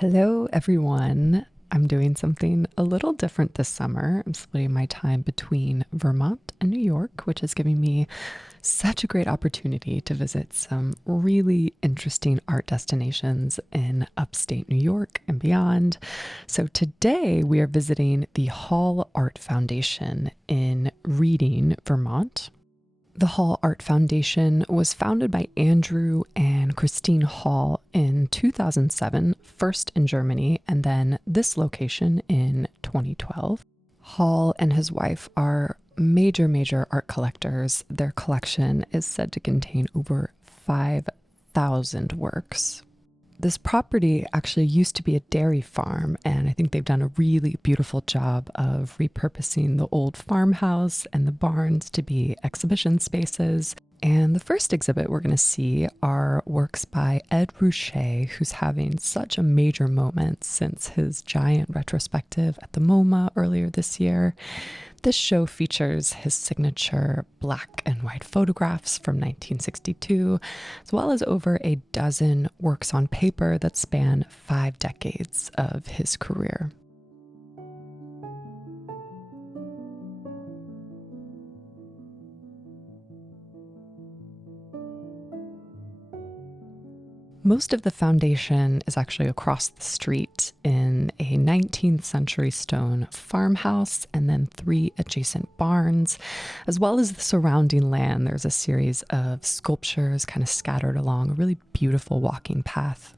Hello, everyone. I'm doing something a little different this summer. I'm splitting my time between Vermont and New York, which is giving me such a great opportunity to visit some really interesting art destinations in upstate New York and beyond. So today we are visiting the Hall Art Foundation in Reading, Vermont. The Hall Art Foundation was founded by Andrew and Christine Hall in 2007, first in Germany, and then this location in 2012. Hall and his wife are major art collectors. Their collection is said to contain over 5,000 works. This property actually used to be a dairy farm, and I think they've done a really beautiful job of repurposing the old farmhouse and the barns to be exhibition spaces. And the first exhibit we're going to see are works by Ed Ruscha, who's having such a major moment since his giant retrospective at the MoMA earlier this year. This show features his signature black and white photographs from 1962, as well as over a dozen works on paper that span 5 decades of his career. Most of the foundation is actually across the street in a 19th century stone farmhouse and then 3 adjacent barns, as well as the surrounding land. There's a series of sculptures kind of scattered along a really beautiful walking path.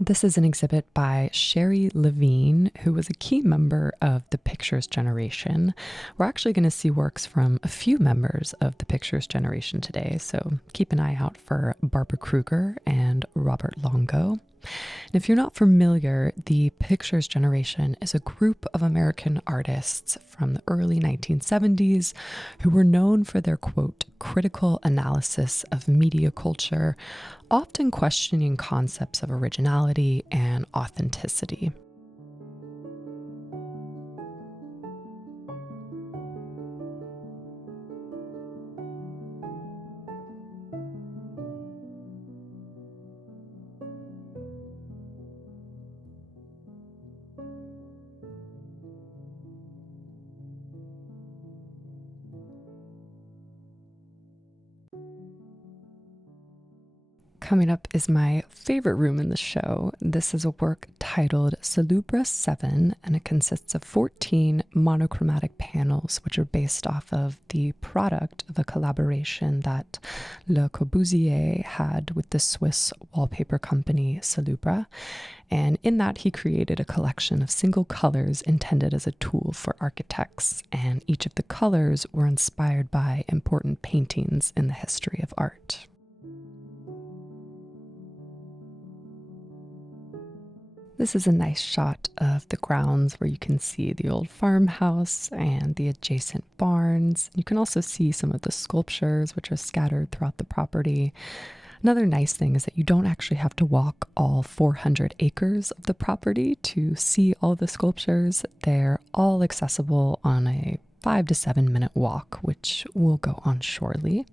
This is an exhibit by Sherrie Levine, who was a key member of the Pictures generation. We're actually going to see works from a few members of the Pictures generation today, so keep an eye out for Barbara Kruger and Robert Longo. And if you're not familiar, the Pictures generation is a group of American artists from the early 1970s who were known for their, quote, critical analysis of media culture, often questioning concepts of originality and authenticity. Coming up is my favorite room in the show. This is a work titled Salubra 7, and it consists of 14 monochromatic panels, which are based off of the product of a collaboration that Le Corbusier had with the Swiss wallpaper company Salubra. And in that, he created a collection of single colors intended as a tool for architects, and each of the colors were inspired by important paintings in the history of art. This is a nice shot of the grounds where you can see the old farmhouse and the adjacent barns. You can also see some of the sculptures which are scattered throughout the property. Another nice thing is that you don't actually have to walk all 400 acres of the property to see all the sculptures. They're all accessible on a 5 to 7 minute walk, which we'll go on shortly.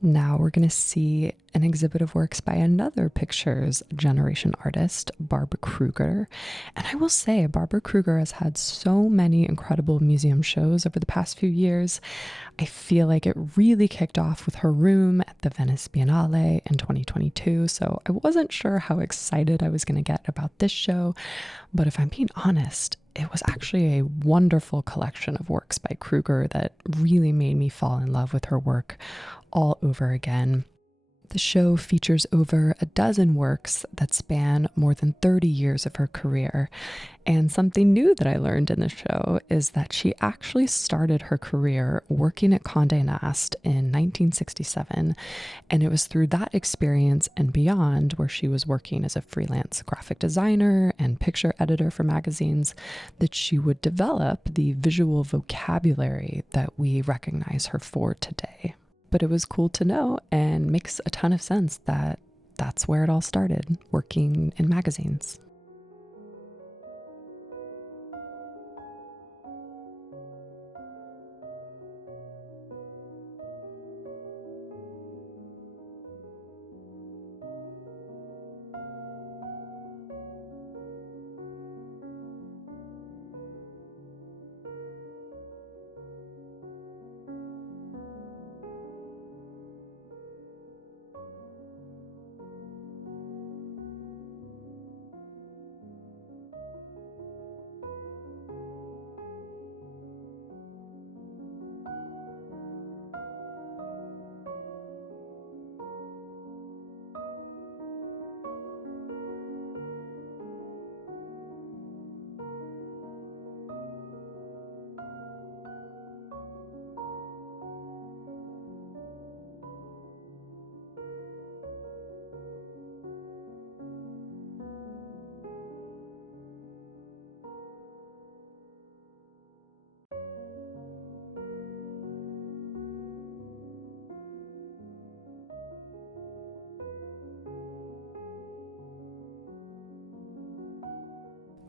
Now we're going to see an exhibit of works by another pictures generation artist, Barbara Kruger. And I will say, Barbara Kruger has had so many incredible museum shows over the past few years. I feel like it really kicked off with her room at the Venice Biennale in 2022. So I wasn't sure how excited I was going to get about this show. But if I'm being honest, it was actually a wonderful collection of works by Kruger that really made me fall in love with her work all over again. The show features over a dozen works that span more than 30 years of her career. And something new that I learned in the show is that she actually started her career working at Condé Nast in 1967. And it was through that experience and beyond, where she was working as a freelance graphic designer and picture editor for magazines, that she would develop the visual vocabulary that we recognize her for today. But it was cool to know and makes a ton of sense that that's where it all started, working in magazines.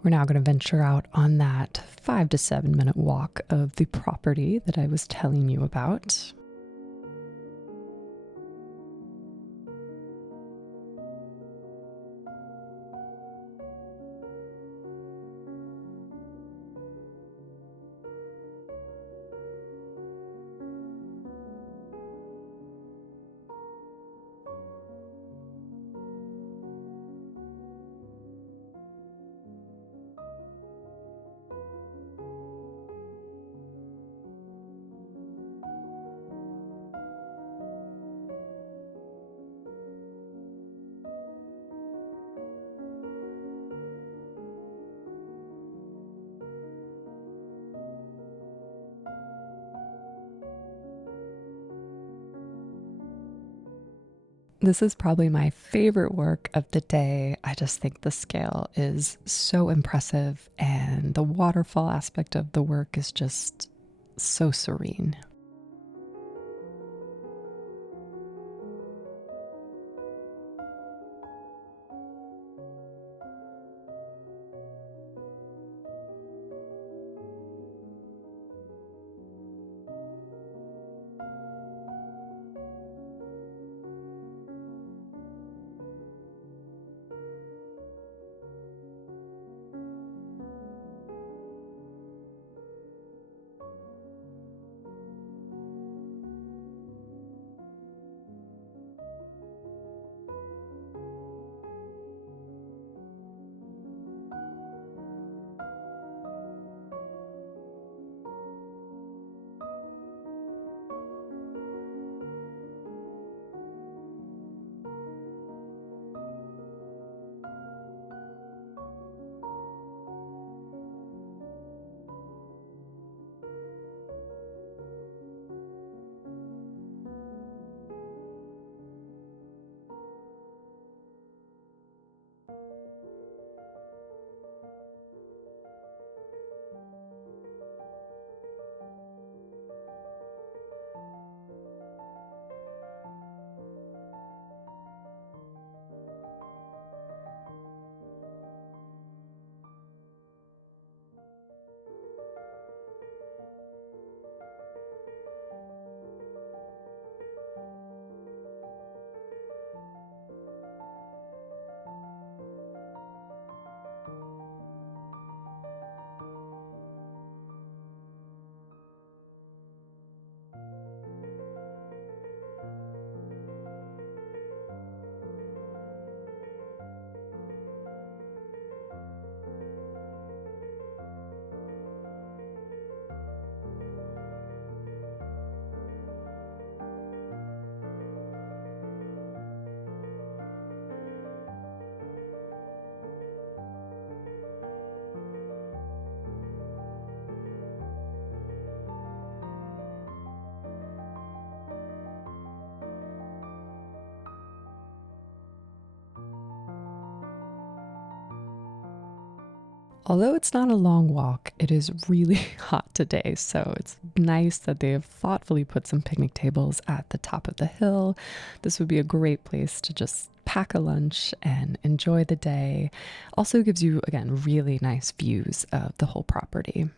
We're now going to venture out on that 5 to 7 minute walk of the property that I was telling you about. This is probably my favorite work of the day. I just think the scale is so impressive, and the waterfall aspect of the work is just so serene. Although it's not a long walk, it is really hot today, so it's nice that they have thoughtfully put some picnic tables at the top of the hill. This would be a great place to just pack a lunch and enjoy the day. Also gives you, again, really nice views of the whole property.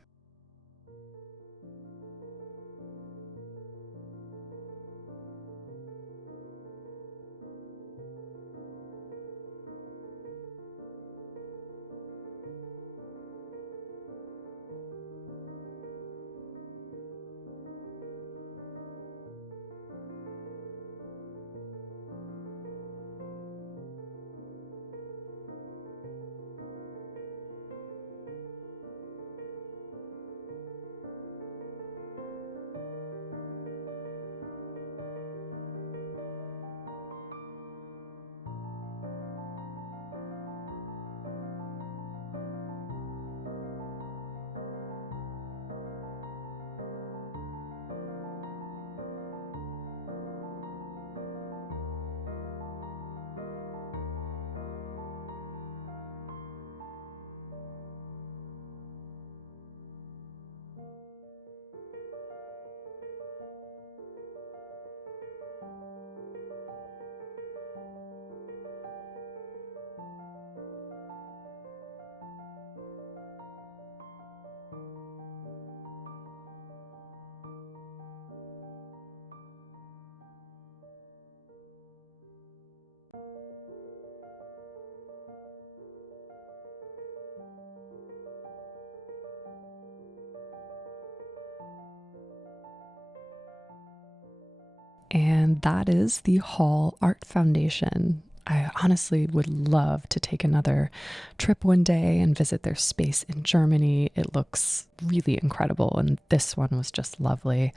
And that is the Hall Art Foundation. I honestly would love to take another trip one day and visit their space in Germany. It looks really incredible, and this one was just lovely.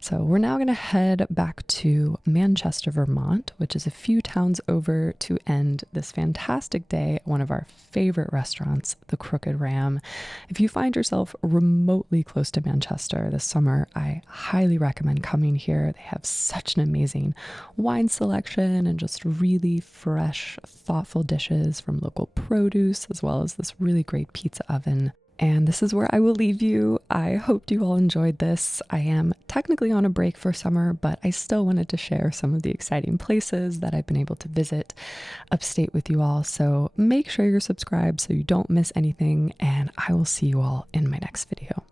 So we're now going to head back to Manchester, Vermont, which is a few towns over, to end this fantastic day at one of our favorite restaurants, the Crooked Ram. If you find yourself remotely close to Manchester this summer, I highly recommend coming here. They have such an amazing wine selection and just really fresh, thoughtful dishes from local produce, as well as this really great pizza oven. And this is where I will leave you. I hope you all enjoyed this. I am technically on a break for summer, but I still wanted to share some of the exciting places that I've been able to visit upstate with you all. So make sure you're subscribed so you don't miss anything, and I will see you all in my next video.